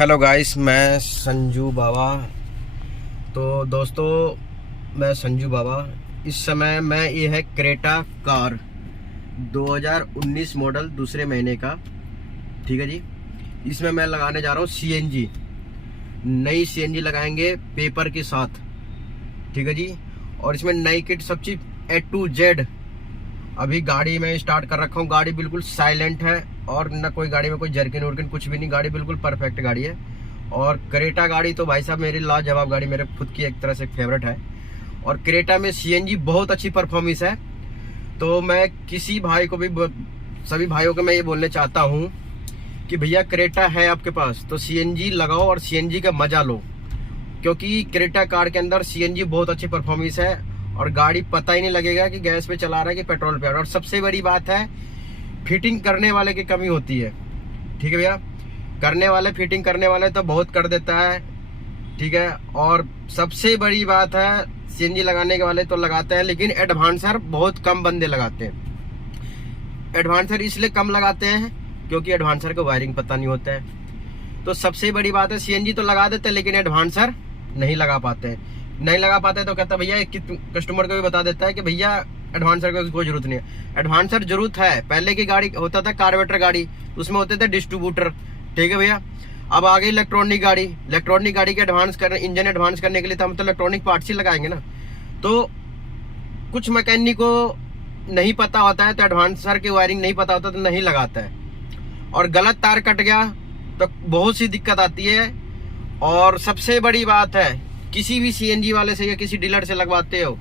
Hello guys, मैं संजू बाबा। तो दोस्तों, मैं संजू बाबा। इस समय ये है क्रेटा कार 2019 मॉडल, दूसरे महीने का। ठीक है जी। इसमें मैं लगाने जा रहा हूँ सीएनजी, नई सीएनजी लगाएंगे पेपर के साथ। ठीक है जी। और इसमें नई किट, सब चीज A to Z। अभी गाड़ी में स्टार्ट कर रखा हूँ। गाड़ी बिल्कुल साइलेंट है और न कोई गाड़ी में कोई जर्किन वर्किन कुछ भी नहीं। गाड़ी बिल्कुल परफेक्ट गाड़ी है। और क्रेटा गाड़ी तो भाई साहब मेरी लाजवाब गाड़ी, मेरे खुद की एक तरह से फेवरेट है। और क्रेटा में सीएनजी बहुत अच्छी परफॉर्मेंस है। तो मैं किसी भाई को भी, सभी भाइयों को मैं ये बोलने चाहता हूँ कि भैया क्रेटा है आपके पास तो सीएनजी लगाओ और सीएनजी का मजा लो, क्योंकि क्रेटा कार के अंदर सीएनजी बहुत अच्छी परफॉर्मेंस है और गाड़ी पता ही नहीं लगेगा कि गैस पे चला रहा है कि पेट्रोल पे। और सबसे बड़ी बात है, फिटिंग करने वाले की कमी होती है। ठीक है भैया, फिटिंग करने वाले तो बहुत कर देता है। ठीक है। और सबसे बड़ी बात है, सीएनजी लगाने के वाले तो लगाते हैं, लेकिन एडवांसर बहुत कम बंदे लगाते हैं। एडवांसर इसलिए कम लगाते हैं क्योंकि एडवांसर को वायरिंग पता नहीं होता है। तो सबसे बड़ी बात है, सीएनजी तो लगा देते हैं लेकिन एडवांसर नहीं लगा पाते तो कहता भैया, कस्टमर को भी बता देता है कि भैया एडवांसर की कोई जरूरत नहीं है। एडवांसर जरूरत है। पहले की गाड़ी होता था कार्बोरेटर गाड़ी, उसमें होते थे डिस्ट्रीब्यूटर। ठीक है भैया। अब आ गई इलेक्ट्रॉनिक गाड़ी के एडवांस करने, इंजन एडवांस करने के लिए तो हम तो इलेक्ट्रॉनिक पार्ट्स ही लगाएंगे ना। तो कुछ मैकेनिक को नहीं पता होता है, तो एडवांसर की वायरिंग नहीं पता होता तो नहीं लगाता है। और गलत तार कट गया तो बहुत सी दिक्कत आती है। और सबसे बड़ी बात है, किसी भी सीएनजी वाले से या किसी डीलर से लगवाते हो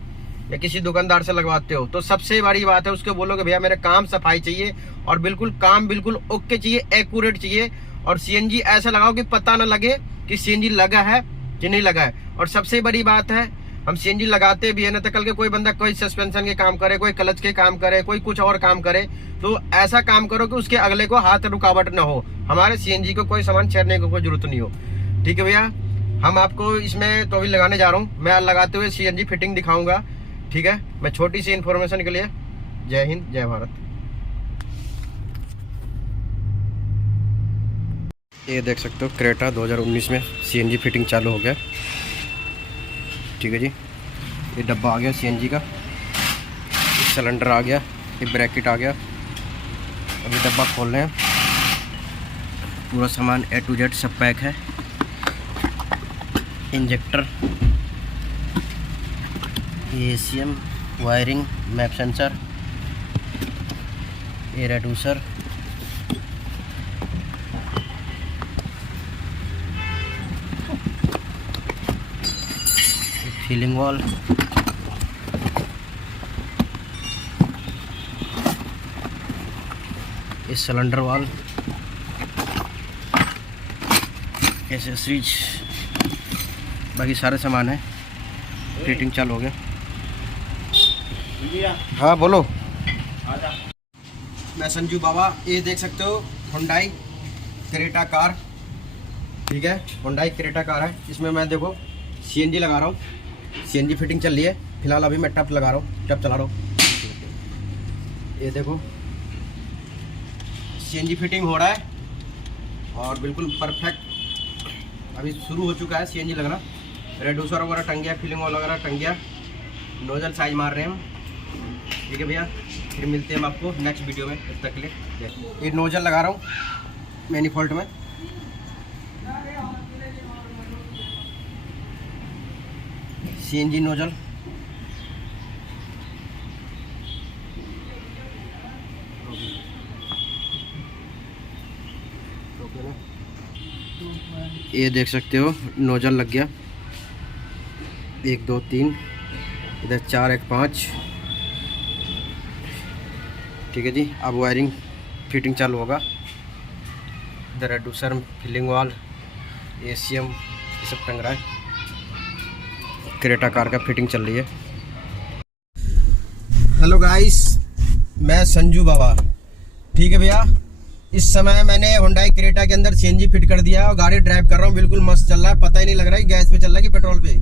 या किसी दुकानदार से लगवाते हो, तो सबसे बड़ी बात है उसको बोलो कि भैया मेरे काम सफाई चाहिए और काम बिल्कुल ओके चाहिए, एक्यूरेट चाहिए। और सीएनजी ऐसा लगाओ कि पता ना लगे कि सीएनजी लगा है कि नहीं लगा है। और सबसे बड़ी बात है, हम सीएनजी लगाते भी है ना, तो कल के कोई बंदा कोई सस्पेंशन के काम करे, कोई क्लच के काम करे, कोई कुछ और काम करे, तो ऐसा काम करो कि उसके अगले को हाथ रुकावट ना हो। हमारे सीएनजी को कोई सामान छेड़ने को कोई जरूरत नहीं हो। ठीक है भैया। हम आपको इसमें तो अभी लगाने जा रहा हूँ, मैं लगाते हुए सीएनजी फिटिंग दिखाऊंगा। ठीक है। मैं छोटी सी इन्फॉर्मेशन के लिए, जय हिंद जय भारत। ये देख सकते हो क्रेटा 2019 में सीएनजी फिटिंग चालू हो गया। ठीक है जी। ये डब्बा आ गया सीएनजी का, सिलेंडर आ गया, ये ब्रैकेट आ गया। अभी डब्बा खोल रहे हैं। पूरा सामान A to Z सब पैक है। Injector, ACM, wiring, map sensor, ये रेड्यूसर, फीलिंग वॉल, ये सिलेंडर वॉल, एसेसरीज, बाकी सारे सामान है। फिटिंग चालू हो गया। हाँ बोलो। मैं संजू बाबा। ये देख सकते हो हुंडई क्रेटा कार। ठीक है, हुंडई क्रेटा कार है। इसमें मैं देखो सीएनजी लगा रहा हूँ, सीएनजी फिटिंग चल रही है। फिलहाल अभी मैं टप लगा रहा हूँ, टप चला रहा हूँ। ये देखो सीएनजी फिटिंग हो रहा है और बिल्कुल परफेक्ट अभी शुरू हो चुका है सीएनजी लगना। रेड्यूसर वगैरह टंग गया, फीलिंग वॉल वगैरह टंग गया, नोजल साइज मार रहे हैं हम। ठीक है भैया, फिर मिलते हैं हम आपको नेक्स्ट वीडियो में। तब तक के लिए ये नोजल लगा रहा हूँ मैनिफोल्ड में। सीएनजी नोजल, ये देख सकते हो नोजल लग गया। 1 2 3, इधर 4 1 5। ठीक है जी। अब वायरिंग फिटिंग चालू होगा। इधर रेड्यूसर, फीलिंग वॉल, ACM, ये सब टंग रहा है। क्रेटा कार का फिटिंग चल रही है। हेलो गाइस, मैं संजू बाबा। ठीक है भैया। इस समय मैंने हुंडई क्रेटा के अंदर सीएनजी फिट कर दिया और गाड़ी ड्राइव कर रहा हूँ। बिल्कुल मस्त चल रहा है, पता ही नहीं लग रहा है गैस पे चल रहा है कि पेट्रोल पे।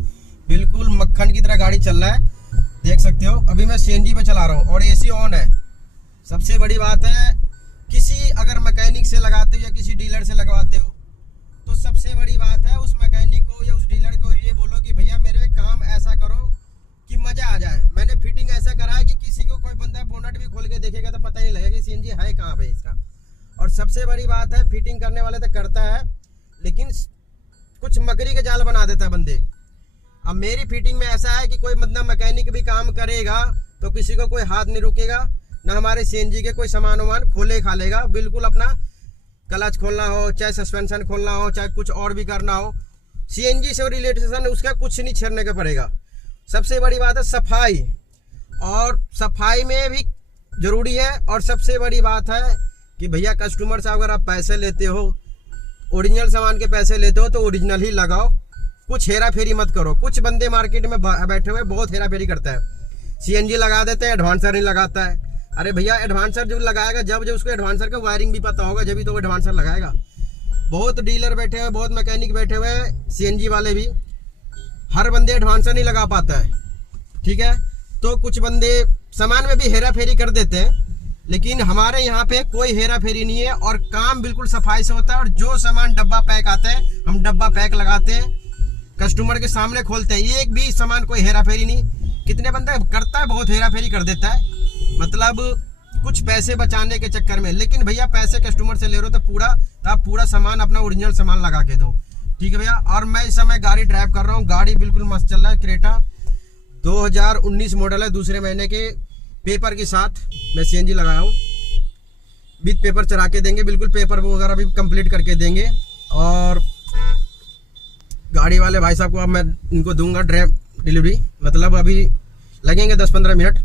बिल्कुल मक्खन की तरह गाड़ी चल रहा है, देख सकते हो। अभी मैं सीएनजी पे चला रहा हूँ और AC ऑन है। सबसे बड़ी बात है, किसी अगर मैकेनिक से लगाते हो या किसी डीलर से लगवाते हो तो सबसे सबसे बड़ी बात है, फिटिंग करने वाले तो करता है, लेकिन कुछ मकड़ी के जाल बना देता है बंदे। अब मेरी फिटिंग में ऐसा है कि कोई मतलब मैकेनिक भी काम करेगा तो किसी को कोई हाथ नहीं रुकेगा, ना हमारे सीएनजी के कोई सामान वामान खोले खा लेगा। बिल्कुल अपना क्लच खोलना हो, चाहे सस्पेंशन खोलना हो, चाहे कुछ और भी करना हो, सीएनजी से रिलेटेड उसका कुछ नहीं छेड़ने का पड़ेगा। सबसे बड़ी बात है सफाई, और सफाई में भी ज़रूरी है। और सबसे बड़ी बात है कि भैया कस्टमर से अगर आप पैसे लेते हो, ओरिजिनल सामान के पैसे लेते हो, तो ओरिजिनल ही लगाओ, कुछ हेरा फेरी मत करो। कुछ बंदे मार्केट में बैठे हुए बहुत हेरा फेरी करता है, सीएनजी लगा देते हैं, एडवांसर नहीं लगाता है। अरे भैया एडवांसर जो लगाएगा, जब उसको एडवांसर का वायरिंग भी पता होगा, जब भी तो वो एडवांसर लगाएगा। बहुत डीलर बैठे हुए, बहुत मैकेनिक बैठे हुए हैं, सीएनजी वाले भी, हर बंदे एडवांसर नहीं लगा पाता है, ठीक है। तो कुछ बंदे सामान में भी हेरा फेरी कर देते हैं, लेकिन हमारे यहाँ पे कोई हेरा फेरी नहीं है और काम बिल्कुल सफाई से होता है। और जो सामान डब्बा पैक आता है, हम डब्बा पैक लगाते हैं, कस्टमर के सामने खोलते हैं, एक भी सामान कोई हेरा फेरी नहीं। कितने बंदे करता है, बहुत हेरा फेरी कर देता है, मतलब कुछ पैसे बचाने के चक्कर में। लेकिन भैया पैसे कस्टमर से ले रहे हो तो आप पूरा सामान अपना ओरिजिनल सामान लगा के दो, ठीक है भैया। और मैं इस समय गाड़ी ड्राइव कर रहा हूँ, गाड़ी बिल्कुल मस्त चल रहा है। क्रेटा 2019 मॉडल है, दूसरे महीने के पेपर के साथ मैं सीएनजी लगाया हूँ। विद पेपर चढ़ा के देंगे, बिल्कुल पेपर वगैरह भी कंप्लीट करके देंगे। और गाड़ी वाले भाई साहब को अब मैं इनको दूंगा डिलीवरी, मतलब अभी लगेंगे 10-15 मिनट।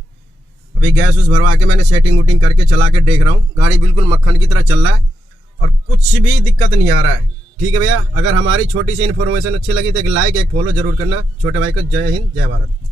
अभी गैस उस भरवा के मैंने सेटिंग वूटिंग करके चला के देख रहा हूँ, गाड़ी बिल्कुल मक्खन की तरह चल रहा है और कुछ भी दिक्कत नहीं आ रहा है, ठीक है भैया। अगर हमारी छोटी सी इन्फॉर्मेशन अच्छी लगी तो एक लाइक, एक फॉलो जरूर करना। छोटे भाई को जय हिंद, जय भारत।